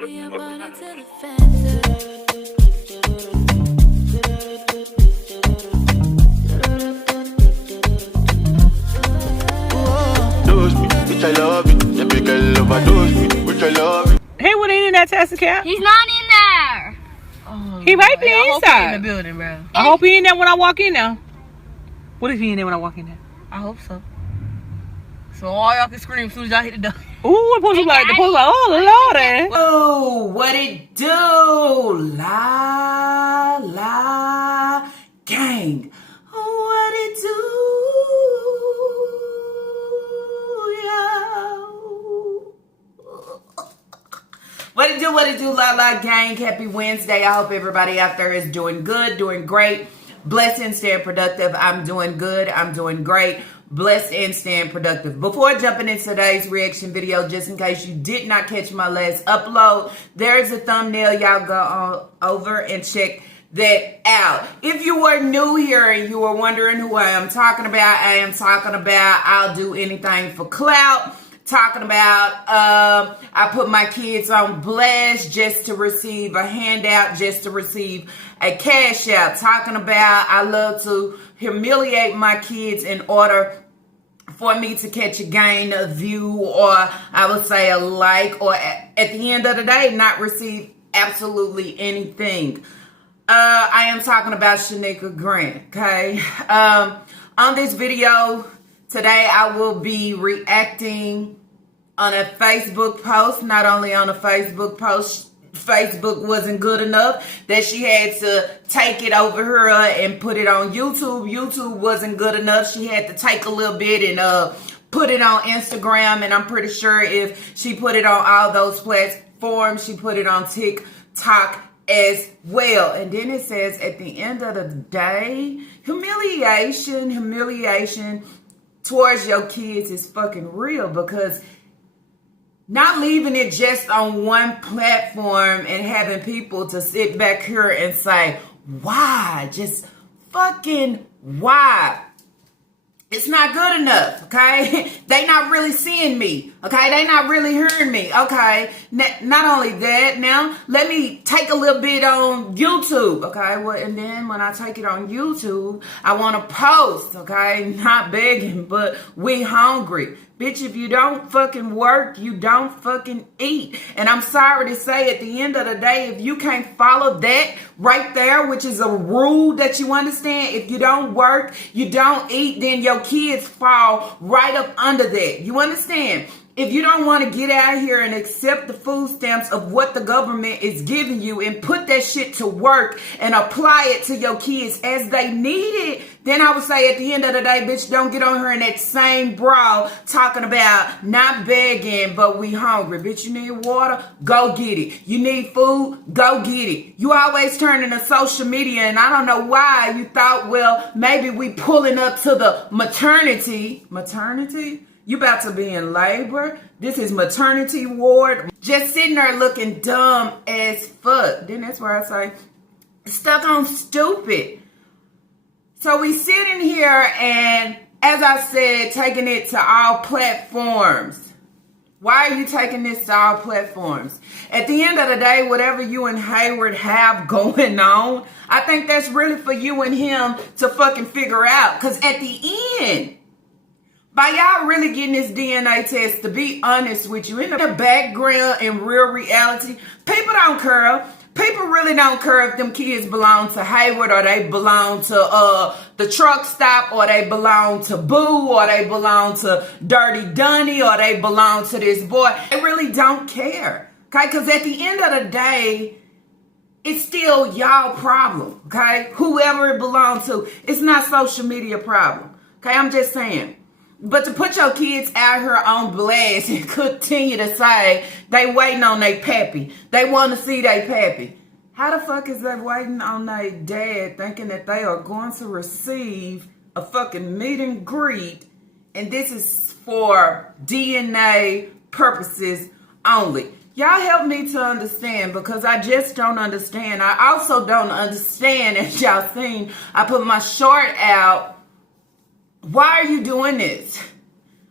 He wasn't in that taxi cab. He's not in there. Oh, he might be inside. In the building, bro. I hope he in there when I walk in there. What if he in there when I walk in there? I hope so. So all y'all can scream as soon as y'all hit the door. Ooh, the post like, oh Lordy. Oh, what it do? La gang. What it do? Yo. What it do, la gang. Happy Wednesday. I hope everybody out there is doing good, doing great. Blessed and staying productive. I'm doing good. I'm doing great. Blessed and staying productive. Before jumping into today's reaction video, just in case you did not catch my last upload, there is a thumbnail. Y'all go on over and check that out. If you were new here and you were wondering who I am talking about, I'll do anything for clout. Talking about I put my kids on blast just to receive a handout, just to receive a cash out. Talking about I love to humiliate my kids in order for me to catch a gain of view, or I would say a like, or at the end of the day not receive absolutely anything. I am talking about Shanika Grant. Okay, on this video today I will be reacting on a Facebook post. Not only on a Facebook post, Facebook wasn't good enough that she had to take it over her and put it on YouTube. YouTube wasn't good enough. She had to take a little bit and put it on Instagram. And I'm pretty sure if she put it on all those platforms, she put it on TikTok as well. And then it says at the end of the day, humiliation towards your kids is fucking real, because not leaving it just on one platform and having people to sit back here and say, why? Just fucking why? It's not good enough, okay? They not really seeing me, okay? They not really hearing me, okay? Not only that, now let me take a little bit on YouTube, okay? Well, and then when I take it on YouTube, I want to post, okay? Not begging, but we hungry. Bitch, if you don't fucking work, you don't fucking eat. And I'm sorry to say, at the end of the day, if you can't follow that right there, which is a rule that you understand, if you don't work, you don't eat, then your kids fall right up under that. You understand? If you don't want to get out here and accept the food stamps of what the government is giving you and put that shit to work and apply it to your kids as they need it, then I would say at the end of the day, bitch, don't get on her in that same brawl talking about not begging, but we hungry. Bitch, you need water? Go get it. You need food? Go get it. You always turning to social media, and I don't know why you thought, well, maybe we pulling up to the maternity. Maternity? You about to be in labor? This is maternity ward. Just sitting there looking dumb as fuck. Then that's where I say, stuck on stupid. So we sitting here and, as I said, taking it to all platforms. Why are you taking this to all platforms? At the end of the day, whatever you and Hayward have going on, I think that's really for you and him to fucking figure out. Because at the end, by y'all really getting this DNA test, to be honest with you, in the background, in real reality, people don't care. People really don't care if them kids belong to Hayward, or they belong to the truck stop, or they belong to Boo, or they belong to Dirty Dunny, or they belong to this boy. They really don't care, okay? Because at the end of the day, it's still y'all problem, okay? Whoever it belongs to, it's not social media problem, okay? I'm just saying. But to put your kids out here on blast and continue to say they waiting on their pappy, they want to see their pappy. How the fuck is they waiting on their dad thinking that they are going to receive a fucking meet and greet, and this is for DNA purposes only? Y'all help me to understand, because I just don't understand. I also don't understand, as y'all seen, I put my short out. Why are you doing this?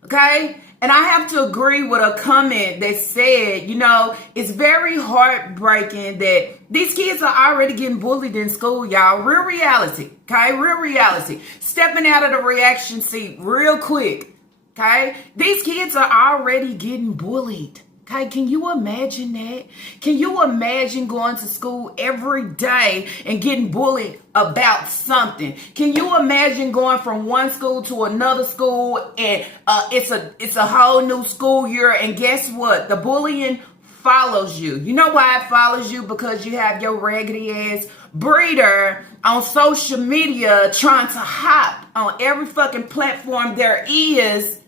Okay? And I have to agree with a comment that said, you know, it's very heartbreaking that these kids are already getting bullied in school, y'all. Real reality, okay? Real reality. Stepping out of the reaction seat real quick, okay? These kids are already getting bullied. Okay, can you imagine that? Can you imagine going to school every day and getting bullied about something? Can you imagine going from one school to another school and it's a whole new school year, and guess what? The bullying follows you. You know why it follows you? Because you have your raggedy ass breeder on social media trying to hop on every fucking platform there is,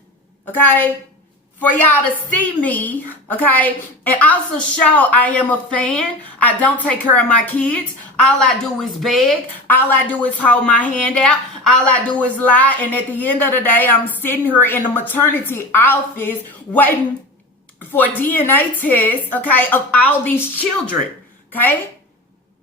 okay? For y'all to see me, okay, and also show I am a fan. I don't take care of my kids. All I do is beg. All I do is hold my hand out. All I do is lie. And at the end of the day, I'm sitting here in the maternity office waiting for a DNA test, okay, of all these children, okay?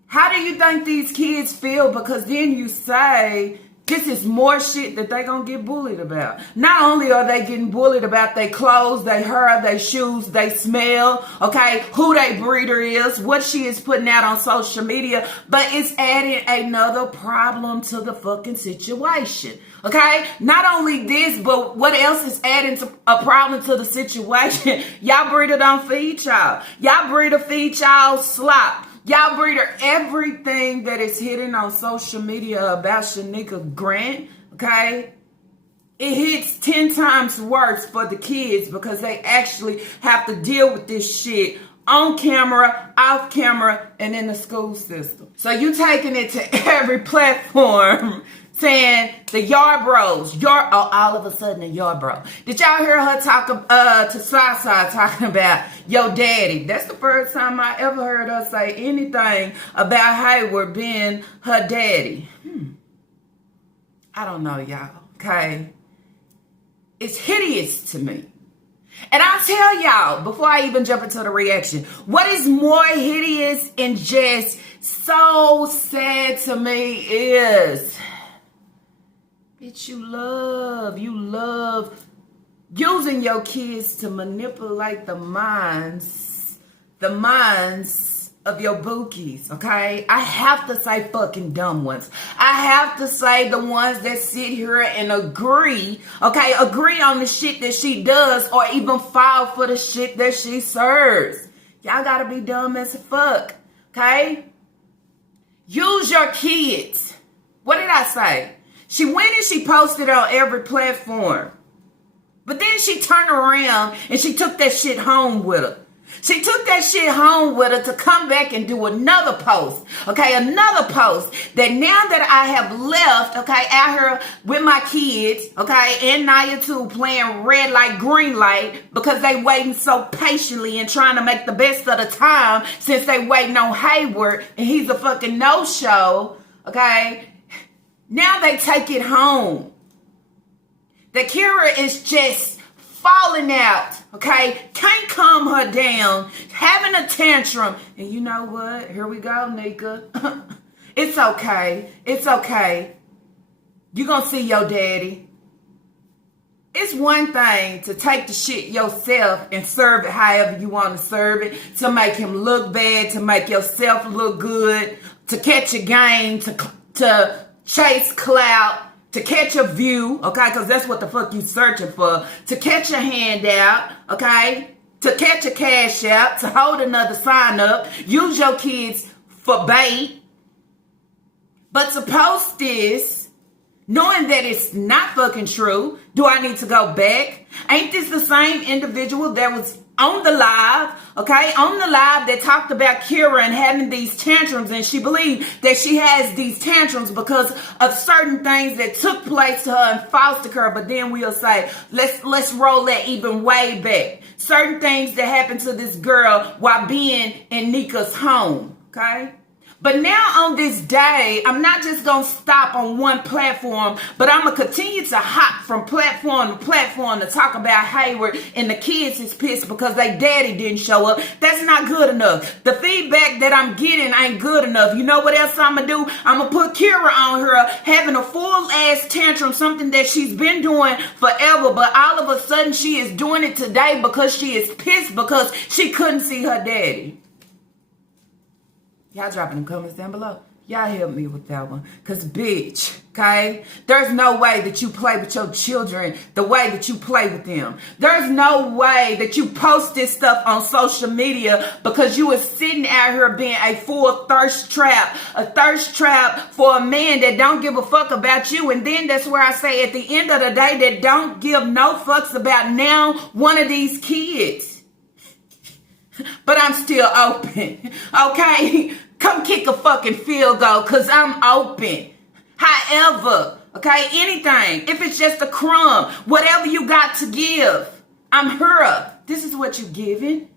How do you think these kids feel? Because then you say, this is more shit that they gonna get bullied about. Not only are they getting bullied about their clothes, their hair, their shoes, they smell, okay, who their breeder is, what she is putting out on social media, but it's adding another problem to the fucking situation, okay? Not only this, but what else is adding to a problem to the situation? Y'all breeder don't feed y'all. Y'all breeder feed y'all slop. Y'all breeder everything that is hidden on social media about Shanika Grant, okay? It hits 10 times worse for the kids because they actually have to deal with this shit on camera, off camera, and in the school system. So you taking it to every platform saying the yard bros, all of a sudden a yard bro. Did y'all hear her talk to Sasa talking about your daddy? That's the first time I ever heard her say anything about Hayward being her daddy. I don't know, y'all, okay? It's hideous to me. And I'll tell y'all, before I even jump into the reaction, what is more hideous and just so sad to me is, bitch, you love using your kids to manipulate the minds of your bookies, okay? I have to say fucking dumb ones. I have to say the ones that sit here and agree, okay? Agree on the shit that she does or even fall for the shit that she serves. Y'all gotta be dumb as fuck, okay? Use your kids. What did I say? She went and she posted on every platform. But then she turned around and she took that shit home with her. She took that shit home with her to come back and do another post. Okay, another post that now that I have left, okay, out here with my kids, okay, and Naya too, playing red light, green light, because they waiting so patiently and trying to make the best of the time since they waiting on Hayward and he's a fucking no-show, okay? Now they take it home. That Kira is just falling out, okay? Can't calm her down, having a tantrum. And you know what? Here we go, Nika. It's okay. It's okay. You're going to see your daddy. It's one thing to take the shit yourself and serve it however you want to serve it, to make him look bad, to make yourself look good, to catch a game, to chase clout, to catch a view, okay, because that's what the fuck you searching for, to catch a handout, okay, to catch a cash out, to hold another sign up, use your kids for bait, but to post this, knowing that it's not fucking true, do I need to go back? Ain't this the same individual that was on the live, okay, on the live that talked about Kira and having these tantrums, and she believed that she has these tantrums because of certain things that took place to her in foster care, but then we'll say, let's roll that even way back. Certain things that happened to this girl while being in Nika's home, okay? But now on this day, I'm not just going to stop on one platform, but I'm going to continue to hop from platform to platform to talk about Hayward, and the kids is pissed because they daddy didn't show up. That's not good enough. The feedback that I'm getting ain't good enough. You know what else I'm going to do? I'm going to put Kira on her having a full ass tantrum, something that she's been doing forever, but all of a sudden she is doing it today because she is pissed because she couldn't see her daddy. Y'all dropping them comments down below. Y'all help me with that one. Because, bitch, okay? There's no way that you play with your children the way that you play with them. There's no way that you post this stuff on social media because you were sitting out here being a full thirst trap. A thirst trap for a man that don't give a fuck about you. And then that's where I say at the end of the day that don't give no fucks about now one of these kids. But I'm still open, okay? Come kick a fucking field goal because I'm open. However, okay, anything, if it's just a crumb, whatever you got to give, I'm her. This is what you giving.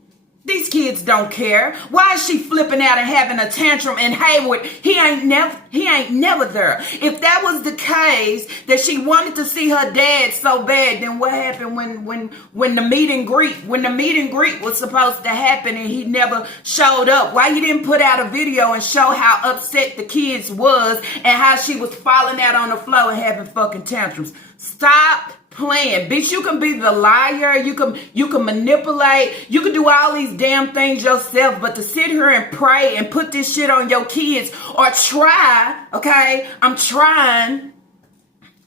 These kids don't care. Why is she flipping out and having a tantrum in Hayward? He ain't never there. If that was the case, that she wanted to see her dad so bad, then what happened when the meet and greet, when the meet and greet was supposed to happen and he never showed up? Why you didn't put out a video and show how upset the kids was and how she was falling out on the floor and having fucking tantrums? Stop playing. Bitch, you can be the liar, you can manipulate, you can do all these damn things yourself, but to sit here and pray and put this shit on your kids or try, okay, I'm trying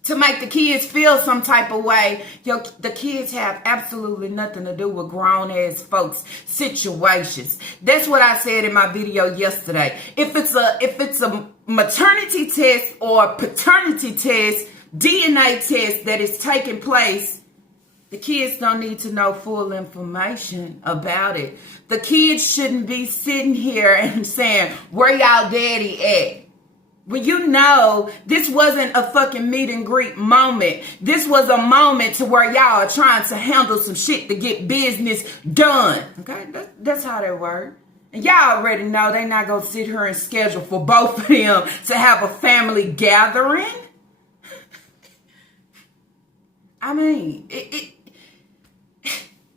to make the kids feel some type of way. The kids have absolutely nothing to do with grown-ass folks' situations. That's what I said in my video yesterday. If it's a maternity test or paternity test, DNA test that is taking place, the kids don't need to know full information about it. The kids shouldn't be sitting here and saying, where y'all daddy at? When you know this wasn't a fucking meet and greet moment. This was a moment to where y'all are trying to handle some shit to get business done. Okay, that's how that works. And y'all already know they not going to sit here and schedule for both of them to have a family gathering. I mean,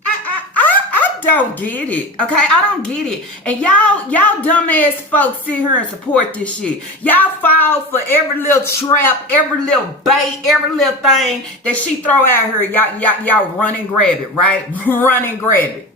I don't get it, okay? I don't get it. And y'all dumbass folks sit here and support this shit. Y'all fall for every little trap, every little bait, every little thing that she throw out here. Y'all run and grab it, right? Run and grab it.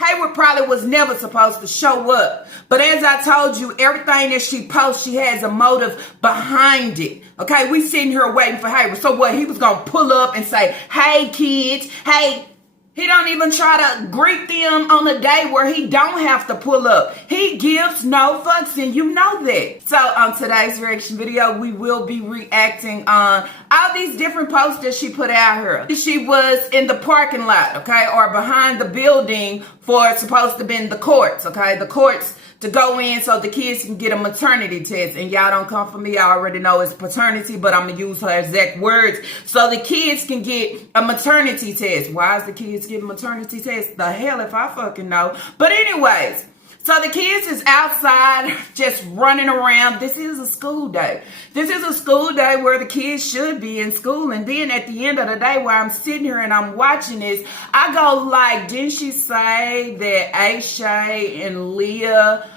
Hayward probably was never supposed to show up. But as I told you, everything that she posts, she has a motive behind it. Okay, we sitting here waiting for Hayward. So what, he was going to pull up and say, hey, kids, hey. He don't even try to greet them on a day where he don't have to pull up. He gives no fucks, and you know that. So on today's reaction video, we will be reacting on all these different posts that she put out here. She was in the parking lot, okay, or behind the building for supposed to be in the courts, okay, the courts to go in so the kids can get a maternity test. And y'all don't come for me. I already know it's paternity, but I'm going to use her exact words. So the kids can get a maternity test. Why is the kids getting maternity test? The hell if I fucking know. But anyways, so the kids is outside just running around. This is a school day. This is a school day where the kids should be in school. And then at the end of the day where I'm sitting here and I'm watching this, I go like, didn't she say that Aisha and Leah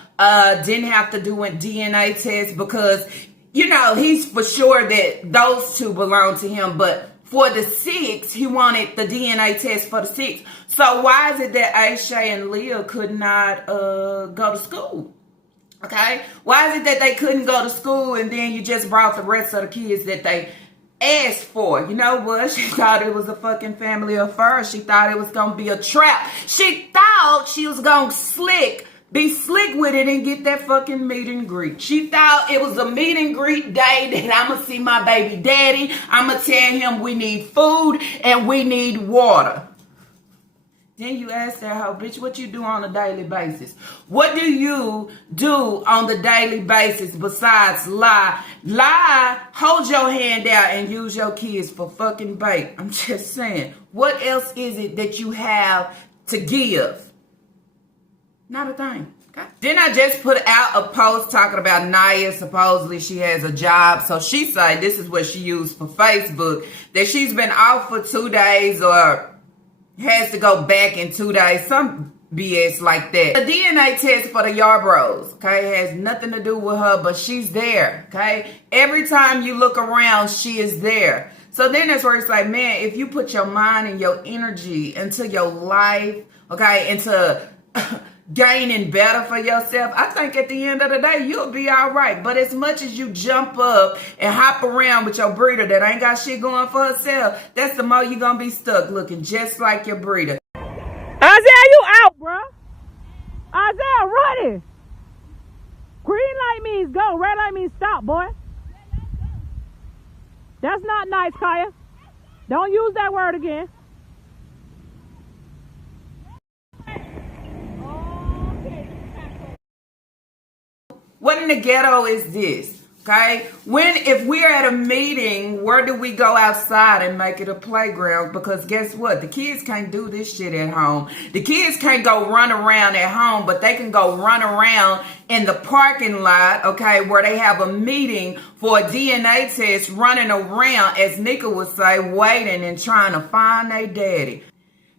didn't have to do a DNA test because, you know, he's for sure that those two belong to him. But for the 6, he wanted the DNA test for the 6. So why is it that Aisha and Leah could not go to school? Okay? Why is it that they couldn't go to school and then you just brought the rest of the kids that they asked for? You know what? She thought it was a fucking family affair. She thought it was going to be a trap. She thought she was going to be slick with it and get that fucking meet and greet. She thought it was a meet and greet day that I'm going to see my baby daddy. I'm going to tell him we need food and we need water. Then you ask that hoe, bitch, what you do on a daily basis? What do you do on the daily basis besides lie? Lie, hold your hand out and use your kids for fucking bait. I'm just saying. What else is it that you have to give? Not a thing. Okay. Then I just put out a post talking about Naya. Supposedly she has a job. So she said this is what she used for Facebook. That she's been off for 2 days or has to go back in 2 days. Some BS like that. The DNA test for the Yarbroughs, okay, has nothing to do with her, but she's there, okay? Every time you look around, she is there. So then that's where it's like, man, if you put your mind and your energy into your life, okay, into gaining better for yourself, I think at the end of the day, you'll be all right. But as much as you jump up and hop around with your breeder that ain't got shit going for herself, that's the more you're going to be stuck looking just like your breeder. Isaiah, you out, bro. Isaiah, running. Green light means go. Red light means stop, boy. That's not nice, Kaya. Don't use that word again. What in the ghetto is this? Okay, if we're at a meeting, where do we go outside and make it a playground? Because guess what? The kids can't do this shit at home. The kids can't go run around at home, but they can go run around in the parking lot, okay, where they have a meeting for a DNA test, running around, as Nika would say, waiting and trying to find their daddy.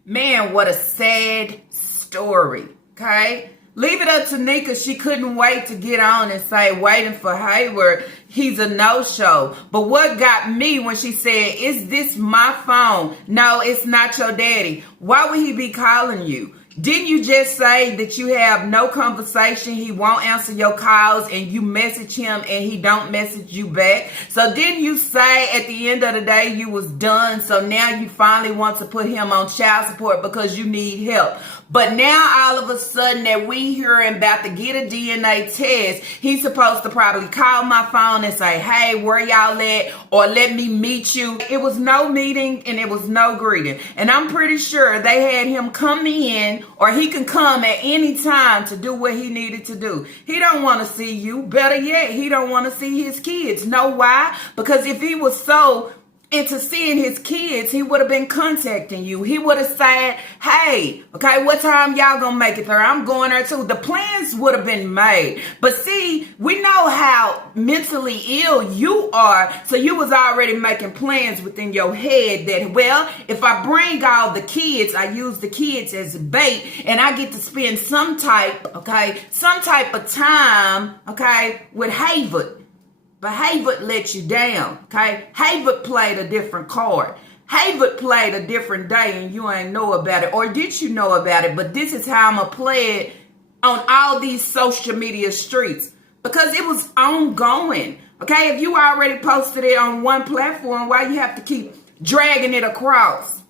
Man, what a sad story, okay? Leave it up to Nika. She couldn't wait to get on and say, waiting for Hayward, he's a no-show. But what got me when she said, is this my phone? No, it's not your daddy. Why would he be calling you? Didn't you just say that you have no conversation, he won't answer your calls, and you message him and he don't message you back? So didn't you say at the end of the day you was done, so now you finally want to put him on child support because you need help? But now all of a sudden that we hearing about to get a DNA test, he's supposed to probably call my phone and say, hey, where y'all at? Or let me meet you. It was no meeting and it was no greeting. And I'm pretty sure they had him come in, or he can come at any time to do what he needed to do. He don't want to see you. Better yet, he don't want to see his kids. Know why? Because if he was so into seeing his kids, he would have been contacting you. He would have said, hey, okay, what time y'all gonna make it there? I'm going there too. The plans would have been made. But see, we know how mentally ill you are, so you was already making plans within your head that, well, if I bring all the kids, I use the kids as bait, and I get to spend some type of time, okay, with Hayward. But Hayward let you down, okay? Hayward played a different card. Hayward played a different day and you ain't know about it. Or did you know about it? But this is how I'm going to play it on all these social media streets. Because it was ongoing, okay? If you already posted it on one platform, why you have to keep dragging it across?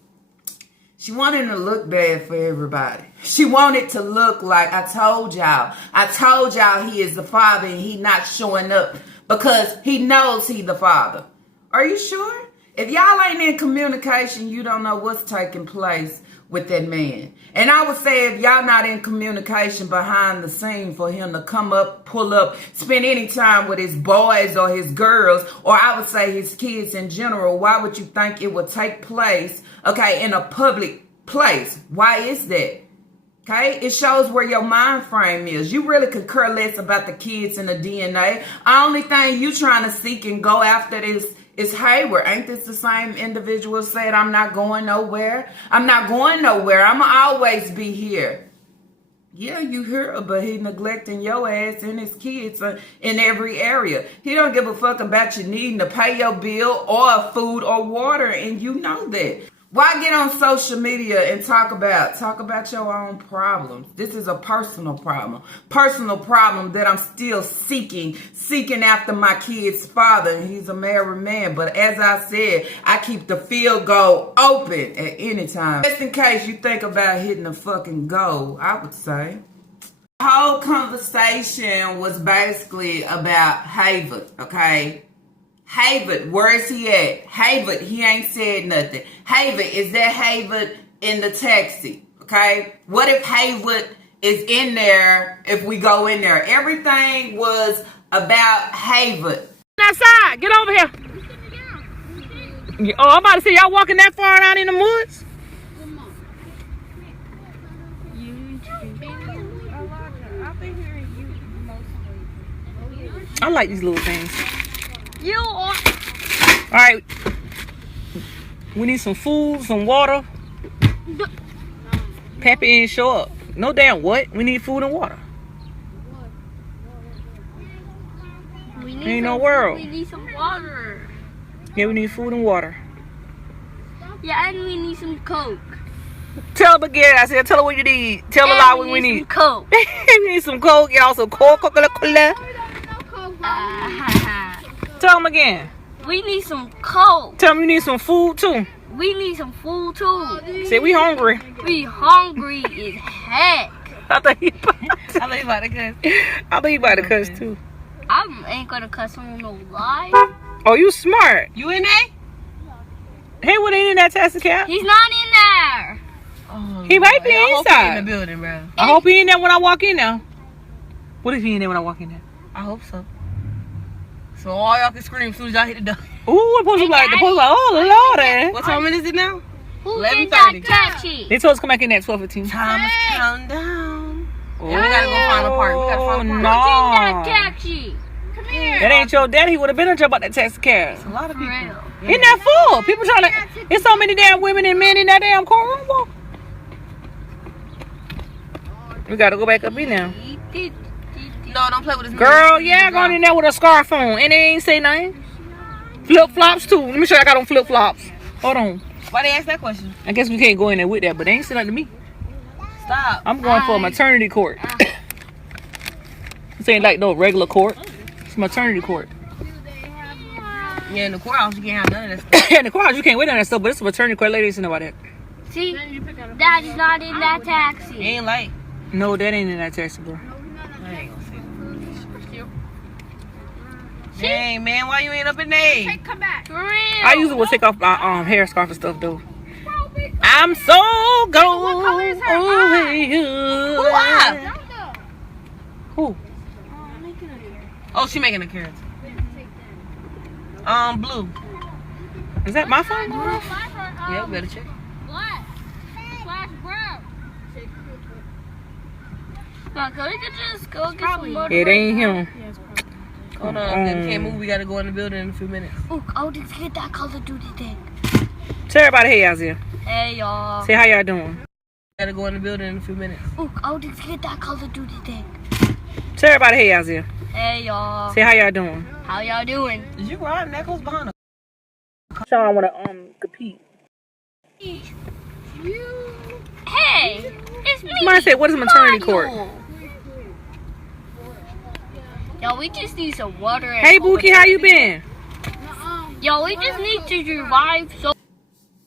She wanted to look bad for everybody. She wanted to look like, I told y'all he is the father and he not showing up because he knows he the father. Are you sure? If y'all ain't in communication, you don't know what's taking place with that man. And I would say if y'all not in communication behind the scene for him to come up, pull up, spend any time with his boys or his girls, or I would say his kids in general, why would you think it would take place, okay, in a public place? Why is that? Okay, it shows where your mind frame is. You really could care less about the kids and the DNA. The only thing you trying to seek and go after is Hayward. Ain't this the same individual said, I'm not going nowhere? I'm not going nowhere. I'm going to always be here. Yeah, you hear, but he neglecting your ass and his kids in every area. He don't give a fuck about you needing to pay your bill or food or water, and you know that. Why get on social media and talk about your own problems? This is a personal problem that I'm still seeking after my kid's father. And he's a married man, but as I said, I keep the field goal open at any time. Just in case you think about hitting a fucking goal, I would say. The whole conversation was basically about Hayward, okay? Hayward, where is he at? Hayward, he ain't said nothing. Hayward, is that Hayward in the taxi? Okay? What if Hayward is in there if we go in there? Everything was about Hayward. Outside, get over here. Oh, I'm about to see y'all walking that far out in the woods? I think I like these little things. You are. All right. We need some food, some water. Pappy ain't show up. No damn what? We need food and water. Ain't no world. We need some water. Yeah, we need food and water. Yeah, and we need some Coke. Tell them again. I said, tell her what you need. Tell her a lot what we need. Some Coke. We need some Coke. Y'all some Coca-Cola. Tell them again. We need some Coke. Tell them you need some food too. We need some food too. Say we hungry. We hungry as heck. I thought you about to cuss. I thought you about to cuss too. I ain't gonna cuss on no lie. Oh, you smart. You in there? Hey, what ain't in that taxi cab? He's not in there. Oh, he might be inside. I hope he in the building, bro. I hope he in there when I walk in now. What if he in there when I walk in there? I hope so. So all y'all can scream as soon as y'all hit the door. Ooh, what supposed to like? The post like, oh Lord. What time is it now? 11:30. They told us to come back in at 12:15. Time is counting down. Oh, yeah, we gotta go find a park. We gotta find a park. No. That taxi. Come here. That ain't your daddy. He would have been on about that taxi cab. It's a lot of people. Isn't that full? People trying to. There's so many damn women and men in that damn car. We gotta go back up in there. No, don't play with this. Girl, yeah, going in there with a scarf on, and they ain't say nothing. Flip flops too. Let me show you I got on flip flops. Hold on. Why they ask that question? I guess we can't go in there with that, but they ain't saying nothing to me. Stop. I'm going for a maternity court. This ain't like no regular court. It's maternity court. Yeah, in the courthouse you can't have none of that stuff. In the courthouse you can't wait on that stuff, but it's a maternity court. Ladies know about that. See, Daddy's not in that taxi. He ain't like. No, that ain't in that taxi, bro. I ain't gonna say that. Dang, man, why you ain't up in there? Come back. For real. I usually will take off my hair scarf and stuff though. I'm so gone over you. Who? Oh, she making a carrot. Blue. Is that my phone? Yeah, we better check. Black. Black brown. We could just go get some water. It ain't him. Hold on, if we can't move, we gotta go in the building in a few minutes. Oh, let's get that Call of Duty thing. Tell everybody hey out there. Hey y'all. Say how y'all doing. Gotta go in the building in a few minutes. Oh, let's get that Call of Duty thing. Tell everybody hey out there. Hey y'all. Say how y'all doing. How y'all doing? Did you ride? That goes behind us. Sean wanna compete. Hey, it's me. Somebody said, what is maternity court? Yo, we just need some water. Hey Bookie, how you been? Yo, we just need to revive. So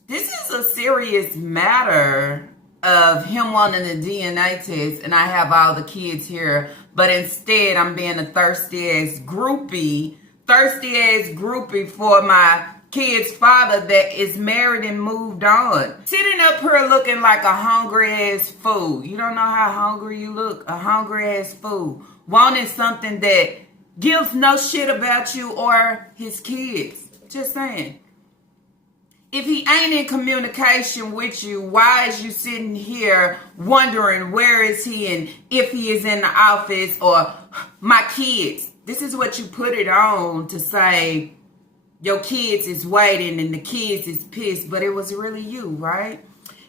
this is a serious matter of him wanting a DNA test, and I have all the kids here, but instead I'm being a thirsty ass groupie for my kid's father that is married and moved on. Sitting up here looking like a hungry ass fool. You don't know how hungry you look. A hungry ass fool. Wanting something that gives no shit about you or his kids. Just saying. If he ain't in communication with you, why is you sitting here wondering where is he and if he is in the office or my kids? This is what you put it on to say your kids is waiting and the kids is pissed, but it was really you, right?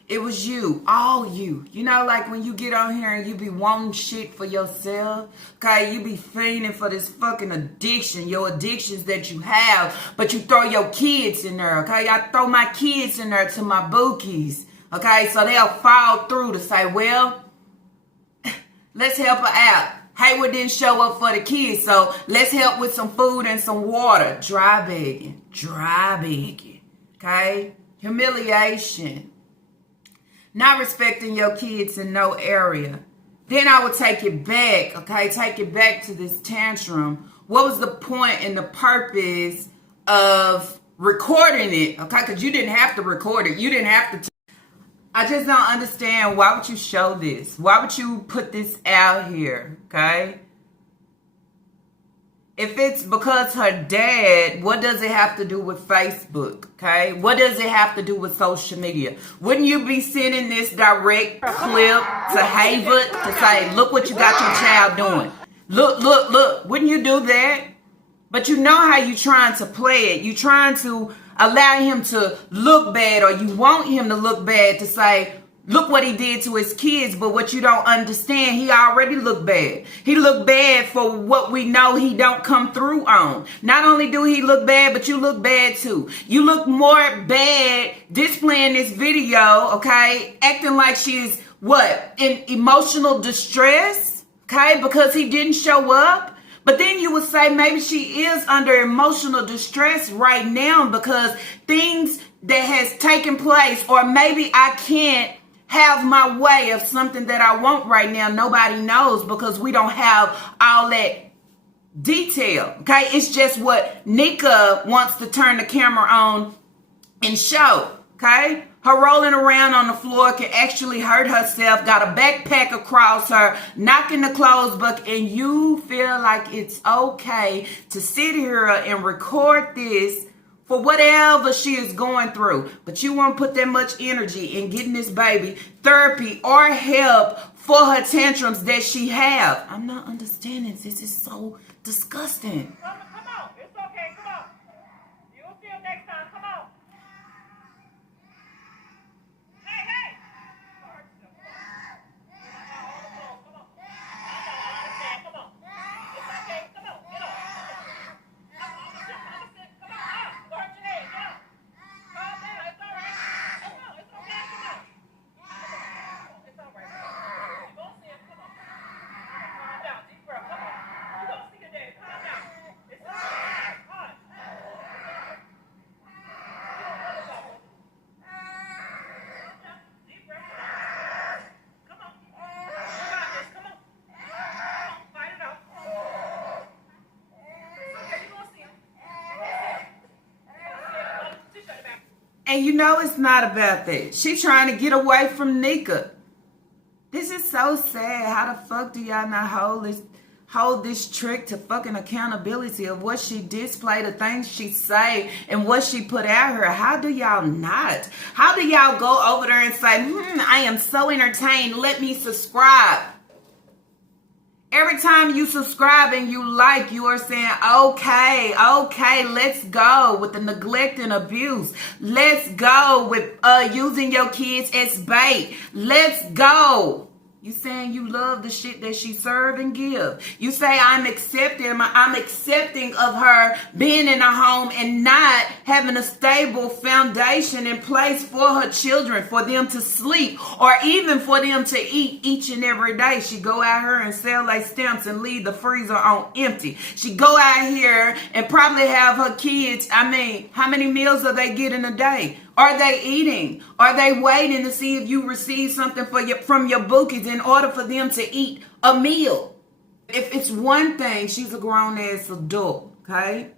It was you, all you. You know, like when you get on here and you be wanting shit for yourself, okay? You be fiending for this fucking addiction, your addictions that you have, but you throw your kids in there, okay? I throw my kids in there to my bookies, okay? So they'll fall through to say, well, let's help her out. Haywood didn't show up for the kids, so let's help with some food and some water. Dry begging, okay? Humiliation. Not respecting your kids in no area. Then I would take it back, okay? Take it back to this tantrum. What was the point and the purpose of recording it, okay? Because you didn't have to record it. You didn't have to. I just don't understand. Why would you show this? Why would you put this out here, okay? If it's because her dad, what does it have to do with Facebook, okay? What does it have to do with social media? Wouldn't you be sending this direct clip to Haywood to say, look what you got your child doing? Look. Wouldn't you do that? But you know how you trying to play it. You trying to allow him to look bad, or you want him to look bad to say, look what he did to his kids. But what you don't understand, he already looked bad. He looked bad for what we know he don't come through on. Not only do he look bad, but you look bad too. You look more bad displaying this video, okay? Acting like she's what? In emotional distress, okay? Because he didn't show up. But then you would say maybe she is under emotional distress right now because things that has taken place, or maybe I can't have my way of something that I want right now. Nobody knows because we don't have all that detail. Okay, it's just what Nika wants to turn the camera on and show. Okay, her rolling around on the floor can actually hurt herself. Got a backpack across her, knocking the clothes bucket, and you feel like it's okay to sit here and record this for whatever she is going through. But you won't put that much energy in getting this baby therapy or help for her tantrums that she have. I'm not understanding. This is so disgusting. Come on. It's okay. Come on. You'll see him next time. Come on. Hey. Come on. Come on. It's okay. Come on. Get up. And you know it's not about that. She trying to get away from Nika. This is so sad. How the fuck do y'all not hold this trick to fucking accountability of what she displayed, the things she say, and what she put out here? How do y'all not? How do y'all go over there and say, I am so entertained, let me subscribe? Every time you subscribe and you like, you are saying, okay, let's go with the neglect and abuse. Let's go with using your kids as bait. Let's go. You saying you love the shit that she serve and give. You say I'm accepting of her being in a home and not having a stable foundation in place for her children, for them to sleep, or even for them to eat each and every day. She go out here and sell like stamps and leave the freezer on empty. She go out here and probably have her kids. I mean, how many meals are they getting a day? Are they eating? Are they waiting to see if you receive something from your bookies in order for them to eat a meal? If it's one thing, she's a grown-ass adult, okay?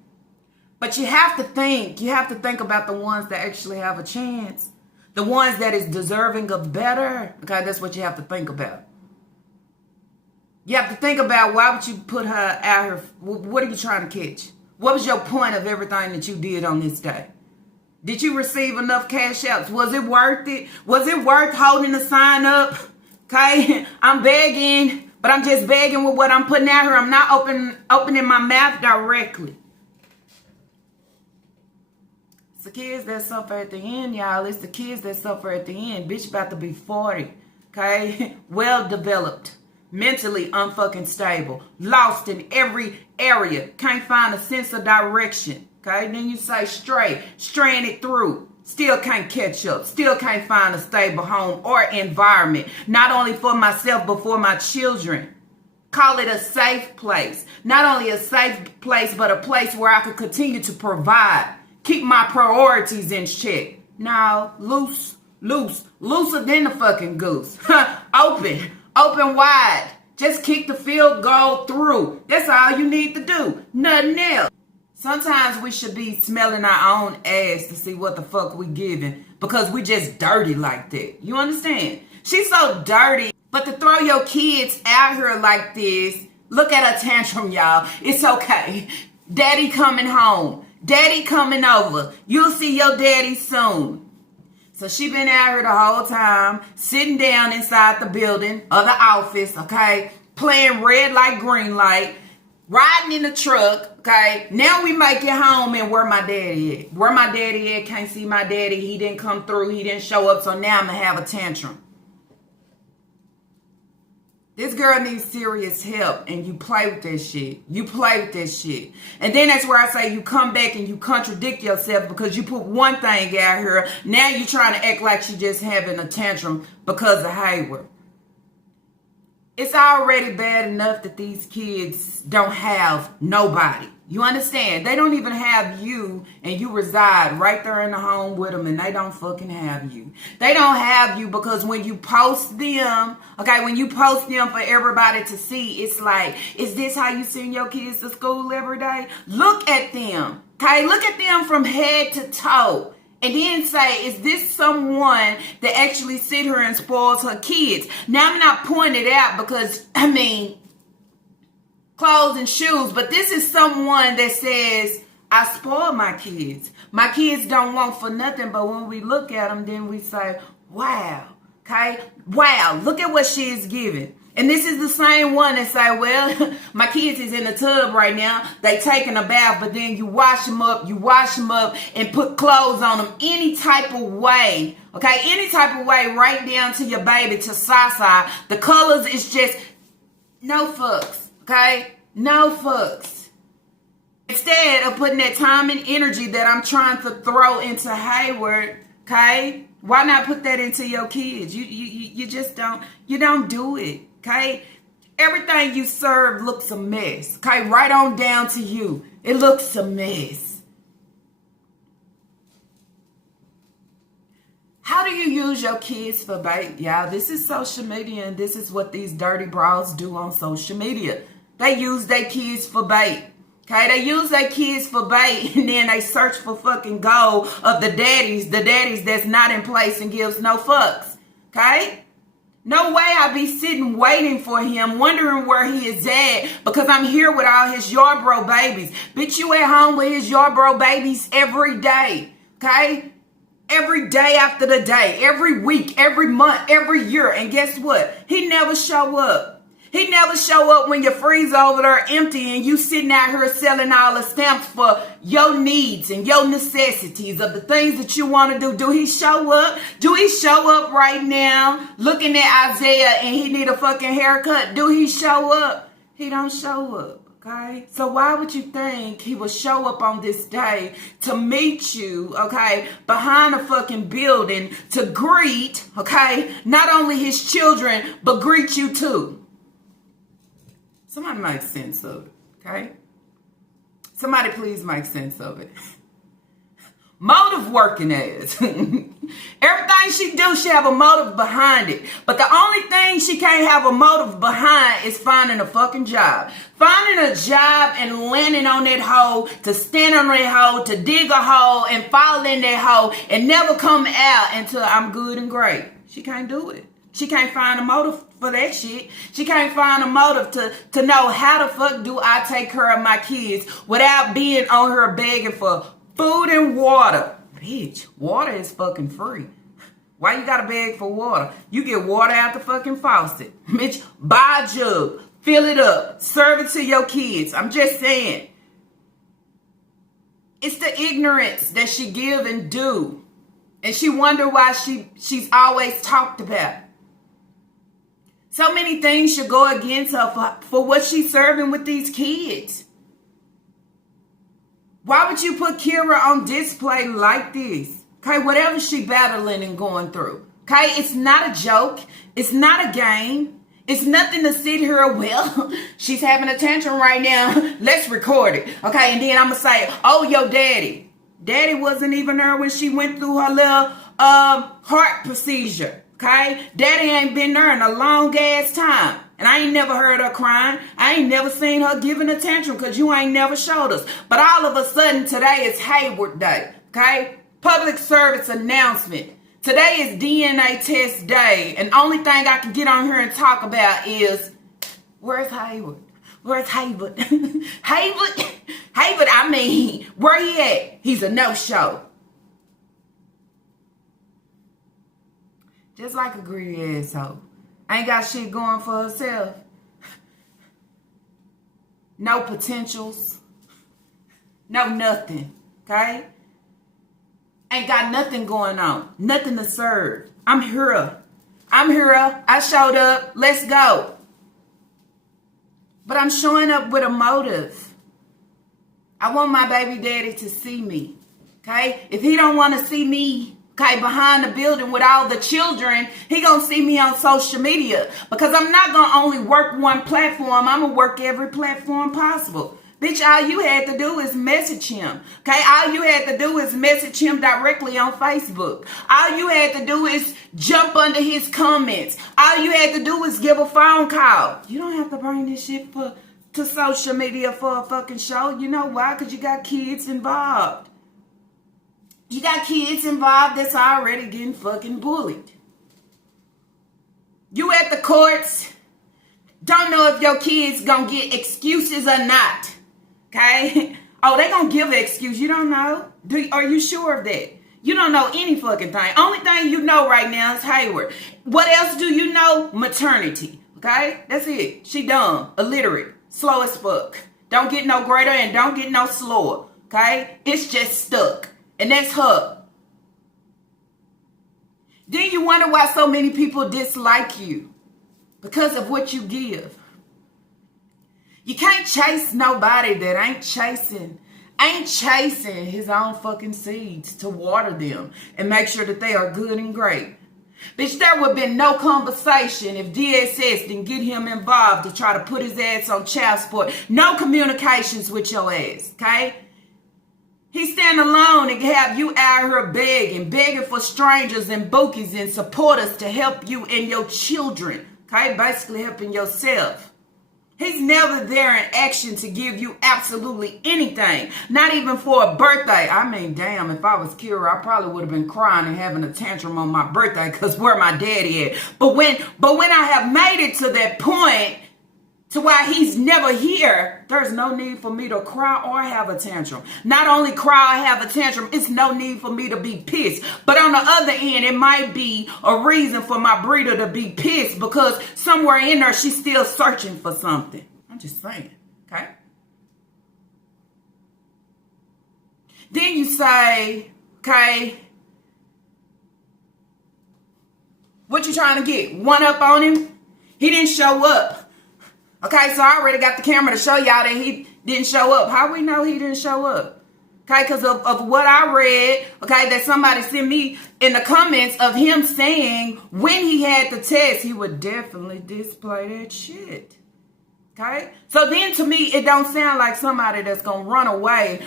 But you have to think about the ones that actually have a chance. The ones that is deserving of better. Okay, that's what you have to think about. You have to think about, why would you put her out here? What are you trying to catch? What was your point of everything that you did on this day? Did you receive enough cash outs? Was it worth it? Was it worth holding the sign up? Okay, I'm begging, but I'm just begging with what I'm putting out here. I'm not opening my mouth directly. It's the kids that suffer at the end, y'all. It's the kids that suffer at the end. Bitch about to be 40, okay? Well developed, mentally unfucking stable, lost in every area, can't find a sense of direction. Okay, then you say straying it through. Still can't catch up. Still can't find a stable home or environment. Not only for myself, but for my children. Call it a safe place. Not only a safe place, but a place where I could continue to provide. Keep my priorities in check. Now, looser than the fucking goose. Open wide. Just kick the field goal through. That's all you need to do. Nothing else. Sometimes we should be smelling our own ass to see what the fuck we giving, because we just dirty like that. You understand? She's so dirty. But to throw your kids out here like this, look at her tantrum, y'all. It's okay. Daddy coming home. Daddy coming over. You'll see your daddy soon. So she been out here the whole time, sitting down inside the building or the office, okay? Playing red light, green light. riding in the truck, okay? Now we make it home and where my daddy at? Where my daddy at? Can't see my daddy. He didn't come through. He didn't show up. So now I'm going to have a tantrum. This girl needs serious help, and you play with that shit. You play with that shit. And then that's where I say you come back and you contradict yourself because you put one thing out here. Now you're trying to act like she just having a tantrum because of Hayward. It's already bad enough that these kids don't have nobody. You understand? They don't even have you, and you reside right there in the home with them, and they don't fucking have you. They don't have you because when you post them, okay, when you post them for everybody to see, it's like, is this how you send your kids to school every day? Look at them, okay? Look at them from head to toe. And then say, is this someone that actually sit here and spoils her kids? Now, I'm not pointing it out because, I mean, clothes and shoes. But this is someone that says, I spoil my kids. My kids don't want for nothing. But when we look at them, then we say, wow, okay? Wow, look at what she is giving. And this is the same one that say, well, my kids is in the tub right now. They taking a bath, but then you wash them up and put clothes on them any type of way. Okay, any type of way, right down to your baby, to Sasa. The colors is just no fucks, okay? No fucks. Instead of putting that time and energy that I'm trying to throw into Hayward, okay? Why not put that into your kids? You just don't do it. Okay, everything you serve looks a mess. Okay, right on down to you. It looks a mess. How do you use your kids for bait, y'all? This is social media, and this is what these dirty bras do on social media. They use their kids for bait. Okay, they use their kids for bait, and then they search for fucking gold of the daddies that's not in place and gives no fucks. Okay? No way I be sitting waiting for him, wondering where he is at, because I'm here with all his Yarbrough babies. Bitch, you at home with his Yarbrough babies every day, okay? Every day after the day, every week, every month, every year. And guess what? He never show up. He never show up when your freezer over there empty and you sitting out here selling all the stamps for your needs and your necessities of the things that you want to do. Do he show up? Do he show up right now looking at Isaiah and he need a fucking haircut? Do he show up? He don't show up. Okay, so why would you think he would show up on this day to meet you, okay, behind a fucking building to greet, okay, not only his children, but greet you too? Somebody make sense of it, okay? Somebody please make sense of it. Motive working ass. Everything she do, she have a motive behind it. But the only thing she can't have a motive behind is finding a fucking job. Finding a job and landing on that hole, to stand on that hole, to dig a hole and fall in that hole and never come out until I'm good and great. She can't do it. She can't find a motive for that shit. She can't find a motive to know how the fuck do I take care of my kids without being on her begging for food and water. Bitch, water is fucking free. Why you gotta beg for water? You get water out the fucking faucet. Bitch, buy a jug, fill it up, serve it to your kids. I'm just saying. It's the ignorance that she give and do. And she wonder why she's always talked about. So many things should go against her for what she's serving with these kids. Why would you put Kira on display like this? Okay, whatever she battling and going through. Okay, it's not a joke. It's not a game. It's nothing to sit here, well, she's having a tantrum right now. Let's record it. Okay, and then I'm going to say, oh, your daddy. Daddy wasn't even there when she went through her little heart procedure. Okay, daddy ain't been there in a long ass time. And I ain't never heard her crying. I ain't never seen her giving a tantrum because you ain't never showed us. But all of a sudden today is Hayward Day. Okay, public service announcement. Today is DNA test day. And only thing I can get on here and talk about is, where's Hayward? Where's Hayward? Hayward, I mean, where he at? He's a no-show. Just like a greedy asshole. Ain't got shit going for herself. no potentials, no nothing, okay? Ain't got nothing going on, nothing to serve. I'm here. I showed up. Let's go. But I'm showing up with a motive. I want my baby daddy to see me, okay? If he don't want to see me, okay, behind the building with all the children, he gonna see me on social media, because I'm not gonna only work one platform. I'm gonna work every platform possible. Bitch, all you had to do is message him, okay? All you had to do is message him directly on Facebook. All you had to do is jump under his comments. All you had to do is give a phone call. You don't have to bring this shit to social media for a fucking show. You know why? Because you got kids involved. You got kids involved that's already getting fucking bullied. You at the courts, don't know if your kids gonna get excuses or not. Okay? Oh, they gonna give an excuse. You don't know? Are you sure of that? You don't know any fucking thing. Only thing you know right now is Hayward. What else do you know? Maternity. Okay? That's it. She dumb, illiterate, slow as fuck. Don't get no greater and don't get no slower. Okay? It's just stuck. And that's her. Then you wonder why so many people dislike you. Because of what you give. You can't chase nobody that ain't chasing his own fucking seeds to water them and make sure that they are good and great. Bitch, there would have been no conversation if DSS didn't get him involved to try to put his ass on child support. No communications with your ass, okay? He stand alone and have you out here begging for strangers and bookies and supporters to help you and your children, okay? Basically helping yourself. He's never there in action to give you absolutely anything. Not even for a birthday. I mean, damn, if I was Kira, I probably would have been crying and having a tantrum on my birthday because where my daddy at. But when I have made it to that point to why he's never here, there's no need for me to cry or have a tantrum. Not only cry or have a tantrum, it's no need for me to be pissed. But on the other end, it might be a reason for my breeder to be pissed because somewhere in there, she's still searching for something. I'm just saying, okay? Then you say, okay, what you trying to get? One up on him? He didn't show up. Okay, so I already got the camera to show y'all that he didn't show up. How we know he didn't show up? Okay, because of what I read, okay, that somebody sent me in the comments of him saying when he had the test, he would definitely display that shit. Okay? So then to me, it don't sound like somebody that's going to run away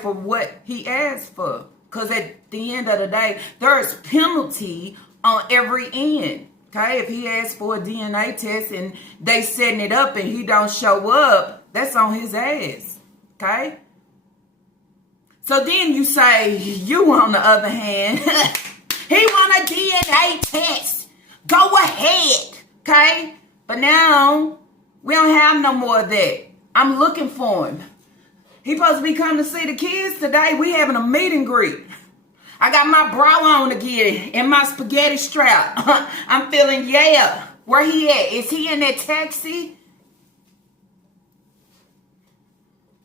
from what he asked for. Because at the end of the day, there's penalty on every end. Okay, if he asks for a DNA test and they setting it up and he don't show up, that's on his ass. Okay? So then you say, you on the other hand, he want a DNA test. Go ahead. Okay? But now, we don't have no more of that. I'm looking for him. He supposed to be coming to see the kids today. We having a meet and greet. I got my bra on again and my spaghetti strap. I'm feeling, yeah. Where he at? Is he in that taxi?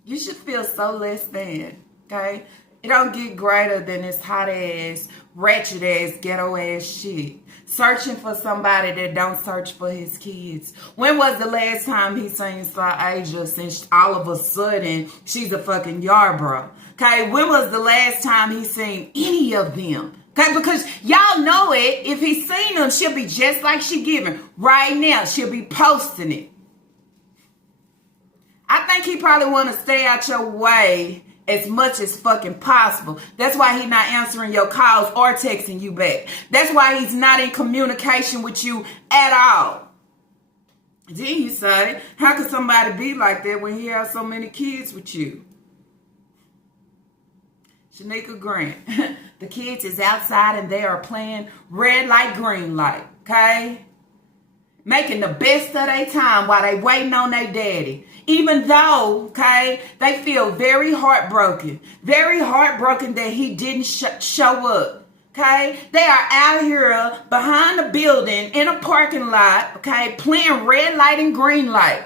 You should feel so less than, okay? It don't get greater than this hot ass, ratchet ass, ghetto ass shit. Searching for somebody that don't search for his kids. When was the last time he seen Asia since all of a sudden she's a fucking Yarborough? Okay, when was the last time he seen any of them? Okay, because y'all know it. If he seen them, she'll be just like she giving. Right now, she'll be posting it. I think he probably want to stay out your way as much as fucking possible. That's why he's not answering your calls or texting you back. That's why he's not in communication with you at all. Then you say, how could somebody be like that when he has so many kids with you? Shanika Grant. The kids is outside and they are playing red light, green light. Okay? Making the best of their time while they waiting on their daddy. Even though, okay, they feel very heartbroken. Very heartbroken that he didn't show up. Okay? They are out here behind the building in a parking lot, okay, playing red light and green light.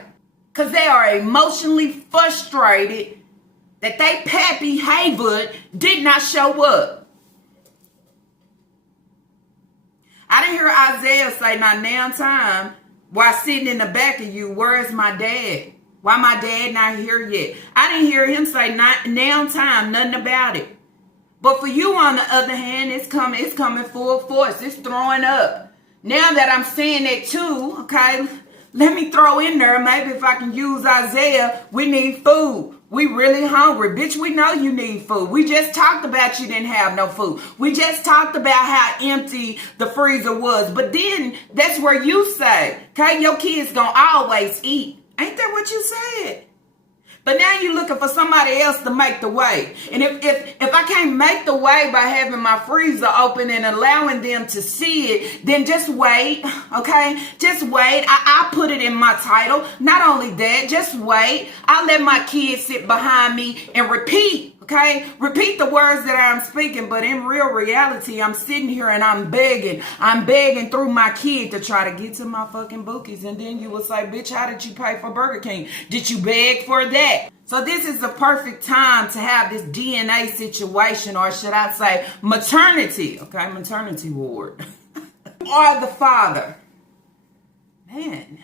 Because they are emotionally frustrated that they pappy Haywood did not show up. I didn't hear Isaiah say, "Not now time," while sitting in the back of you, "Where's my dad? Why my dad not here yet?" I didn't hear him say, "Not now time," nothing about it. But for you, on the other hand, it's coming full force. It's throwing up. Now that I'm saying that too, okay, let me throw in there, maybe if I can use Isaiah, we need food. We really hungry. Bitch, we know you need food. We just talked about you didn't have no food. We just talked about how empty the freezer was. But then that's where you say, okay, your kids gonna always eat. Ain't that what you said? But now you're looking for somebody else to make the way. And if I can't make the way by having my freezer open and allowing them to see it, then just wait, okay? Just wait. I put it in my title. Not only that, just wait. I let my kids sit behind me and repeat, okay? Repeat the words that I'm speaking. But in real reality, I'm sitting here and I'm begging. I'm begging through my kid to try to get to my fucking bookies. And then you will say, "Bitch, how did you pay for Burger King? Did you beg for that?" So this is the perfect time to have this DNA situation, or should I say maternity, okay, maternity ward, or the father. Man,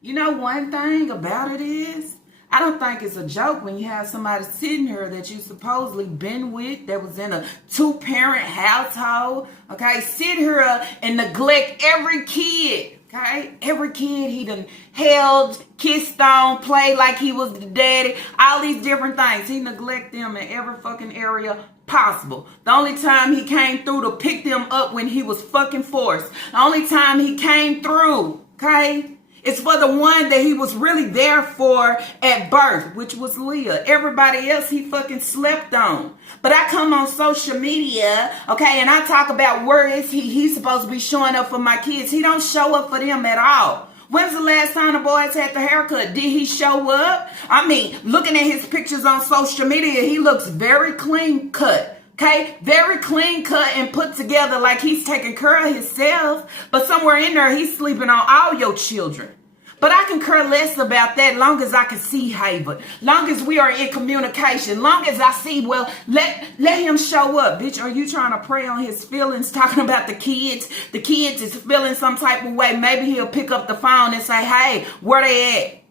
you know one thing about it is, I don't think it's a joke when you have somebody sitting here that you supposedly been with, that was in a 2-parent household, okay, sit here and neglect every kid. Okay, every kid he done held, kissed on, played like he was the daddy, all these different things. He neglect them in every fucking area possible. The only time he came through to pick them up when he was fucking forced. The only time he came through, okay, it's for the one that he was really there for at birth, which was Leah. Everybody else he fucking slept on. But I come on social media, okay, and I talk about where is he's supposed to be showing up for my kids. He don't show up for them at all. When's the last time the boys had the haircut? Did he show up? I mean, looking at his pictures on social media, he looks very clean cut. Okay, very clean cut and put together like he's taking care of himself. But somewhere in there, he's sleeping on all your children. But I can care less about that long as I can see Haywood. Long as we are in communication. Long as I see, well, let him show up. Bitch, are you trying to prey on his feelings? Talking about the kids. The kids is feeling some type of way. Maybe he'll pick up the phone and say, "Hey, where they at?"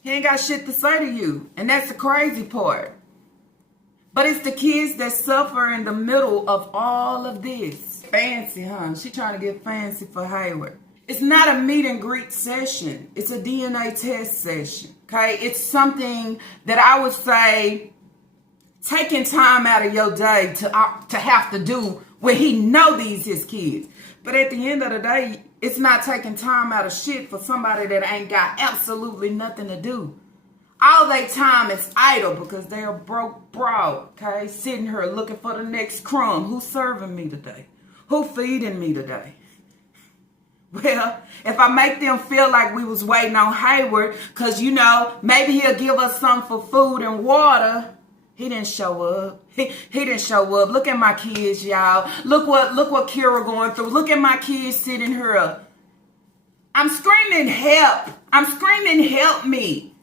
He ain't got shit to say to you. And that's the crazy part. But it's the kids that suffer in the middle of all of this. Fancy, huh? She trying to get fancy for Haywood. It's not a meet and greet session. It's a DNA test session, okay? It's something that I would say taking time out of your day to have to do when he know these his kids. But at the end of the day, it's not taking time out of shit for somebody that ain't got absolutely nothing to do. All their time is idle because they are broke broad, okay? Sitting here looking for the next crumb. Who's serving me today? Who feeding me today? Well, if I make them feel like we was waiting on Hayward, because, you know, maybe he'll give us some for food and water. He didn't show up. He didn't show up. Look at my kids, y'all. Look what Kira going through. Look at my kids sitting here. I'm screaming help. I'm screaming help me.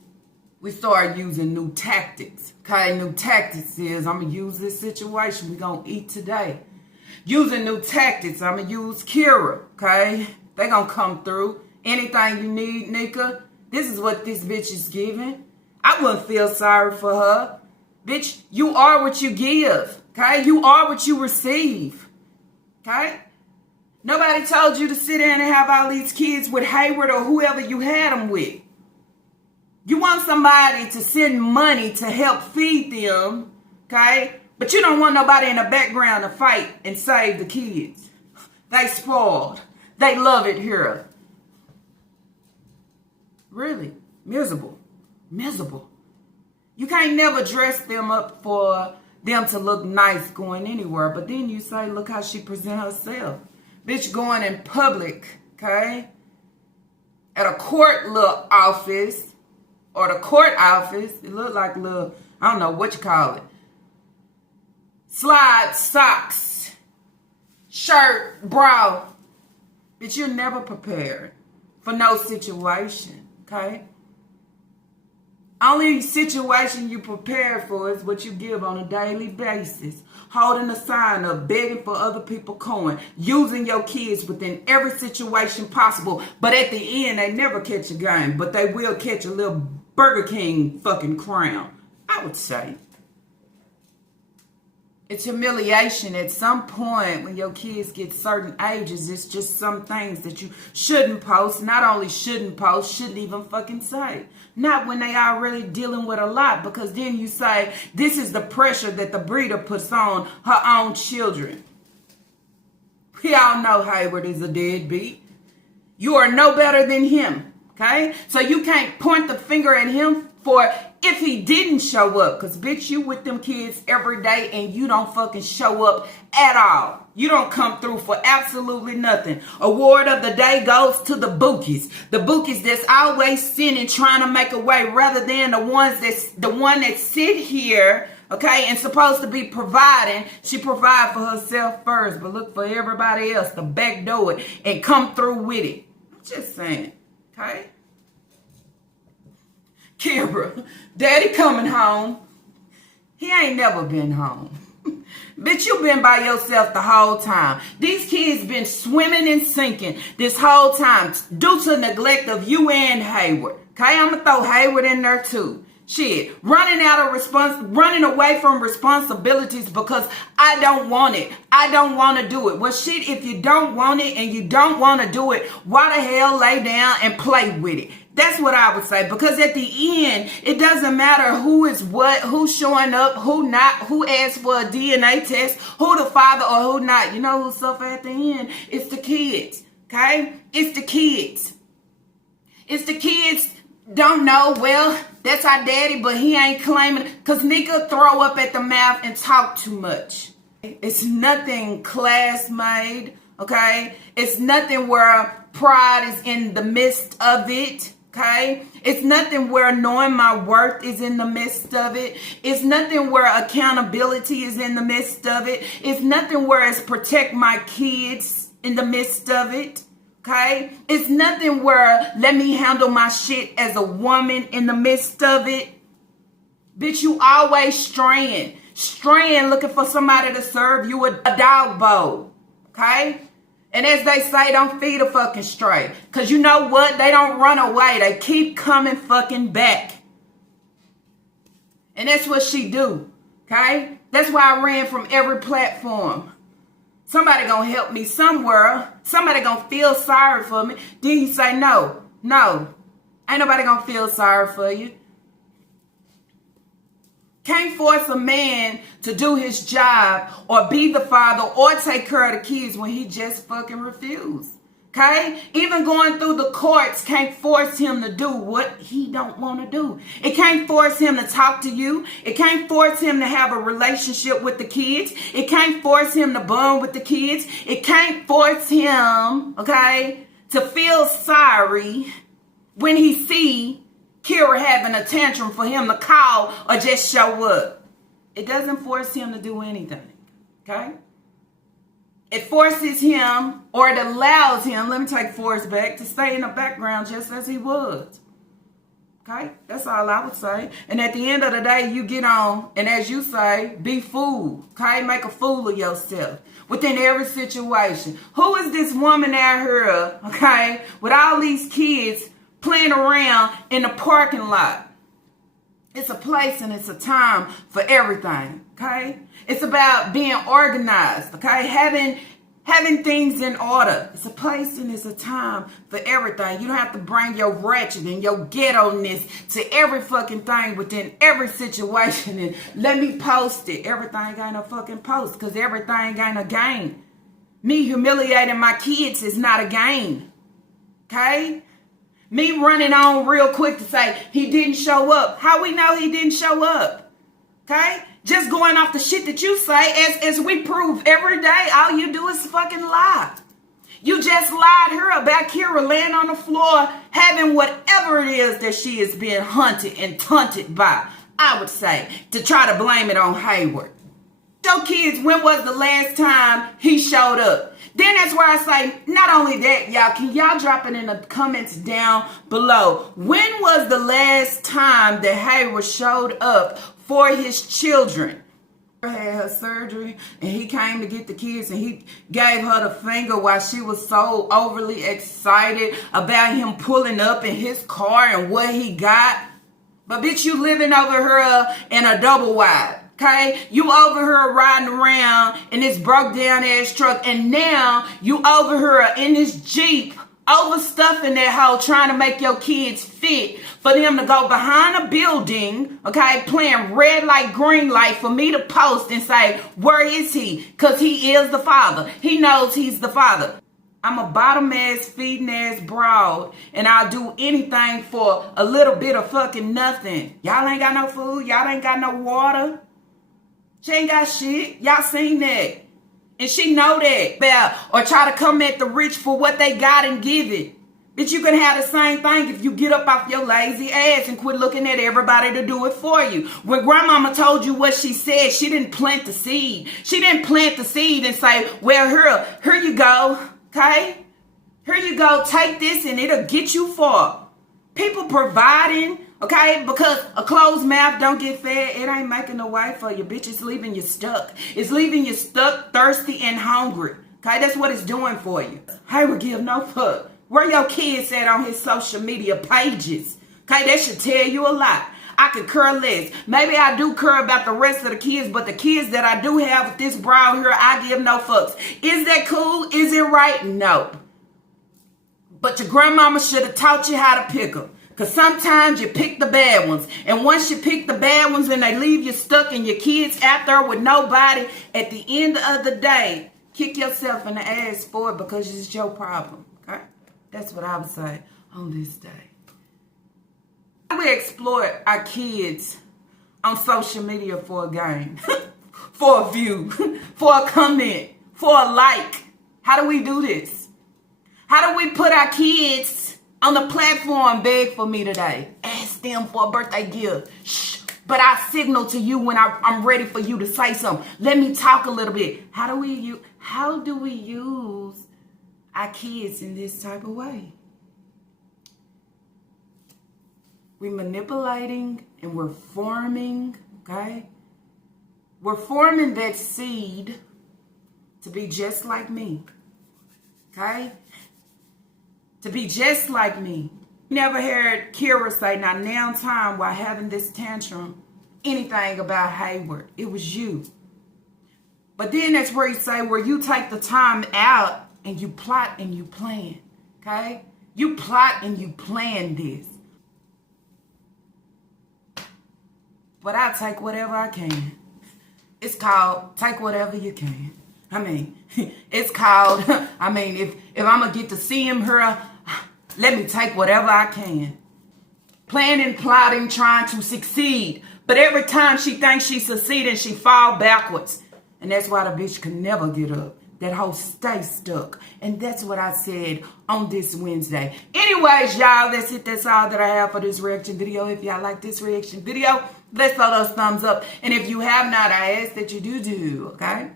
We started using new tactics. Okay, new tactics is I'm going to use this situation. We're going to eat today. Using new tactics. I'm going to use Kira. Okay. They gonna come through. Anything you need, Nika. This is what this bitch is giving. I wouldn't feel sorry for her. Bitch, you are what you give. Okay? You are what you receive. Okay? Nobody told you to sit there and have all these kids with Hayward or whoever you had them with. You want somebody to send money to help feed them. Okay? But you don't want nobody in the background to fight and save the kids. They spoiled. They love it here. Really. Miserable. Miserable. You can't never dress them up for them to look nice going anywhere. But then you say, look how she present herself. Bitch going in public, okay? At a court little office. Or the court office. It looked like a little, I don't know what you call it. Slide socks. Shirt, bra. Bitch, you're never prepared for no situation. Okay? Only situation you prepare for is what you give on a daily basis. Holding a sign up, begging for other people coin, using your kids within every situation possible. But at the end, they never catch a game, but they will catch a little Burger King fucking crown, I would say. It's humiliation at some point when your kids get certain ages. It's just some things that you shouldn't post. Not only shouldn't post, shouldn't even fucking say. Not when they are really dealing with a lot, because then you say, this is the pressure that the breeder puts on her own children. We all know Hayward is a deadbeat. You are no better than him, okay? So you can't point the finger at him for if he didn't show up, because bitch, you with them kids every day and you don't fucking show up at all. You don't come through for absolutely nothing. Award of the day goes to the bookies. The bookies that's always sinning, trying to make a way, rather than the one that sit here, okay, and supposed to be providing. She provide for herself first, but look for everybody else to backdoor it and come through with it. I'm just saying, okay? Kira, daddy coming home. He ain't never been home. Bitch, you been by yourself the whole time. These kids been swimming and sinking this whole time due to neglect of you and Hayward. Okay, I'm gonna throw Hayward in there too. Shit, running away from responsibilities because I don't want it. I don't want to do it. Well, shit, if you don't want it and you don't want to do it, why the hell lay down and play with it? That's what I would say, because at the end, it doesn't matter who is what, who's showing up, who not, who asked for a DNA test, who the father or who not. You know who suffer at the end? It's the kids, okay? It's the kids. It's the kids don't know, well, that's our daddy, but he ain't claiming, because nigga throw up at the mouth and talk too much. It's nothing class made, okay? It's nothing where pride is in the midst of it. Okay, it's nothing where knowing my worth is in the midst of it. It's nothing where accountability is in the midst of it. It's nothing where it's protect my kids in the midst of it. Okay, it's nothing where let me handle my shit as a woman in the midst of it. Bitch, you always straying looking for somebody to serve you a dog bowl. Okay. And as they say, don't feed a fucking stray. Because you know what? They don't run away. They keep coming fucking back. And that's what she do. Okay? That's why I ran from every platform. Somebody gonna help me somewhere. Somebody gonna feel sorry for me. Then you say, no. Ain't nobody gonna feel sorry for you. Can't force a man to do his job or be the father or take care of the kids when he just fucking refused. Okay? Even going through the courts can't force him to do what he don't want to do. It can't force him to talk to you. It can't force him to have a relationship with the kids. It can't force him to bond with the kids. It can't force him, okay, to feel sorry when he see Kira having a tantrum for him to call or just show up. It doesn't force him to do anything, okay? It forces him, or it allows him, let me take force back, to stay in the background just as he was. Okay? That's all I would say. And at the end of the day, you get on, and as you say, be fooled. Okay? Make a fool of yourself within every situation. Who is this woman out here, okay, with all these kids playing around in the parking lot? It's a place and it's a time for everything, okay? It's about being organized, okay? Having things in order. It's a place and it's a time for everything. You don't have to bring your ratchet and your ghetto-ness to every fucking thing within every situation and let me post it. Everything ain't a fucking post because everything ain't a game. Me humiliating my kids is not a game, okay? Me running on real quick to say he didn't show up. How we know he didn't show up? Okay? Just going off the shit that you say as we prove every day, all you do is fucking lie. You just lied her about Kira laying on the floor having whatever it is that she is being hunted and taunted by, I would say, to try to blame it on Hayward. Your kids, when was the last time he showed up? Then that's where I say, not only that, y'all, can y'all drop it in the comments down below. When was the last time that Hayward showed up for his children? Had her surgery and he came to get the kids and he gave her the finger while she was so overly excited about him pulling up in his car and what he got. But bitch, you living over here in a double wide. Okay, you over here riding around in this broke down ass truck, and now you over here in this Jeep overstuffing that hole, trying to make your kids fit for them to go behind a building, okay, playing red light, green light for me to post and say, where is he? Because he is the father. He knows he's the father. I'm a bottom ass, feeding ass broad, and I'll do anything for a little bit of fucking nothing. Y'all ain't got no food. Y'all ain't got no water. She ain't got shit. Y'all seen that. And she know that. Or try to come at the rich for what they got and give it. Bitch, you can have the same thing if you get up off your lazy ass and quit looking at everybody to do it for you. When grandmama told you what she said, she didn't plant the seed. She didn't plant the seed and say, well, here you go. Okay? Here you go. Take this and it'll get you far. People providing, okay, because a closed mouth don't get fed. It ain't making no way for you, bitch. It's leaving you stuck. It's leaving you stuck, thirsty, and hungry. Okay, that's what it's doing for you. Hayward give no fuck. Where your kids at on his social media pages? Okay, that should tell you a lot. I could care less. Maybe I do care about the rest of the kids, but the kids that I do have with this brow here, I give no fucks. Is that cool? Is it right? No. But your grandmama should have taught you how to pick them. Because sometimes you pick the bad ones. And once you pick the bad ones and they leave you stuck and your kids out there with nobody, at the end of the day, kick yourself in the ass for it because it's your problem. Okay? That's what I would say on this day. We exploit our kids on social media for a game, for a view, for a comment, for a like. How do we do this? How do we put our kids on the platform, beg for me today? Ask them for a birthday gift. Shh. But I signal to you when I'm ready for you to say something. Let me talk a little bit. How do we use our kids in this type of way? We're manipulating and we're forming, okay? We're forming that seed to be just like me, okay? To be just like me. Never heard Kira say, now time while having this tantrum, anything about Hayward. It was you. But then that's where you say, where you take the time out and you plot and you plan, okay? You plot and you plan this. But I take whatever I can. It's called take whatever you can. I mean, it's called, if I'm going to get to see him here, let me take whatever I can. Planning, plotting, trying to succeed. But every time she thinks she's succeeding, she fall backwards. And that's why the bitch can never get up. That hoe stay stuck. And that's what I said on this Wednesday. Anyways, y'all, that's it. That's all that I have for this reaction video. If y'all like this reaction video, let's throw those thumbs up. And if you have not, I ask that you do, okay?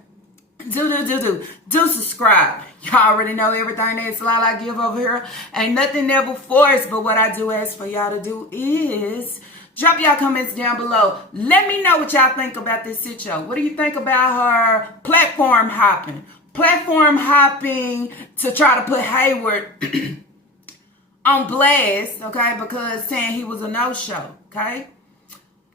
Do subscribe. Y'all already know everything that's all I give over here. Ain't nothing ever forced, but what I do ask for y'all to do is drop y'all comments down below. Let me know what y'all think about this shit show. What do you think about her platform hopping? Platform hopping to try to put Hayward on blast, okay, because saying he was a no-show, okay?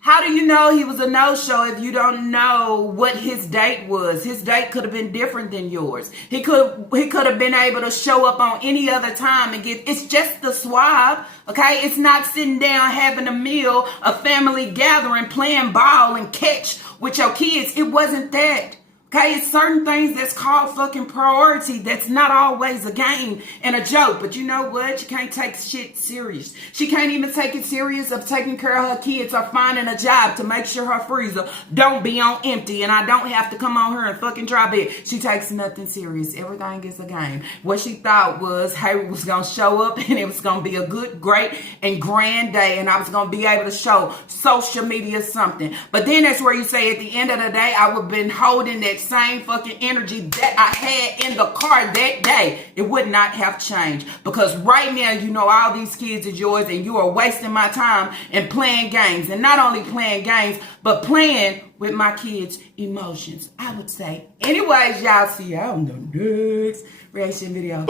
How do you know he was a no-show if you don't know what his date was? His date could have been different than yours. He could have been able to show up on any other time and get, it's just the swab, okay? It's not sitting down having a meal, a family gathering, playing ball and catch with your kids. It wasn't that, Okay, it's certain things that's called fucking priority. That's not always a game and a joke. But you know what? You can't take shit serious. She can't even take it serious of taking care of her kids or finding a job to make sure her freezer don't be on empty and I don't have to come on her and fucking drop it. She takes nothing serious. Everything is a game. What she thought was Hayward was going to show up and it was going to be a good, great, and grand day and I was going to be able to show social media something. But then that's where you say at the end of the day, I would have been holding that same fucking energy that I had in the car that day. It would not have changed because right now you know all these kids is yours and you are wasting my time and playing games, and not only playing games but playing with my kids' emotions, I would say. Anyways, y'all, see y'all on the next reaction video.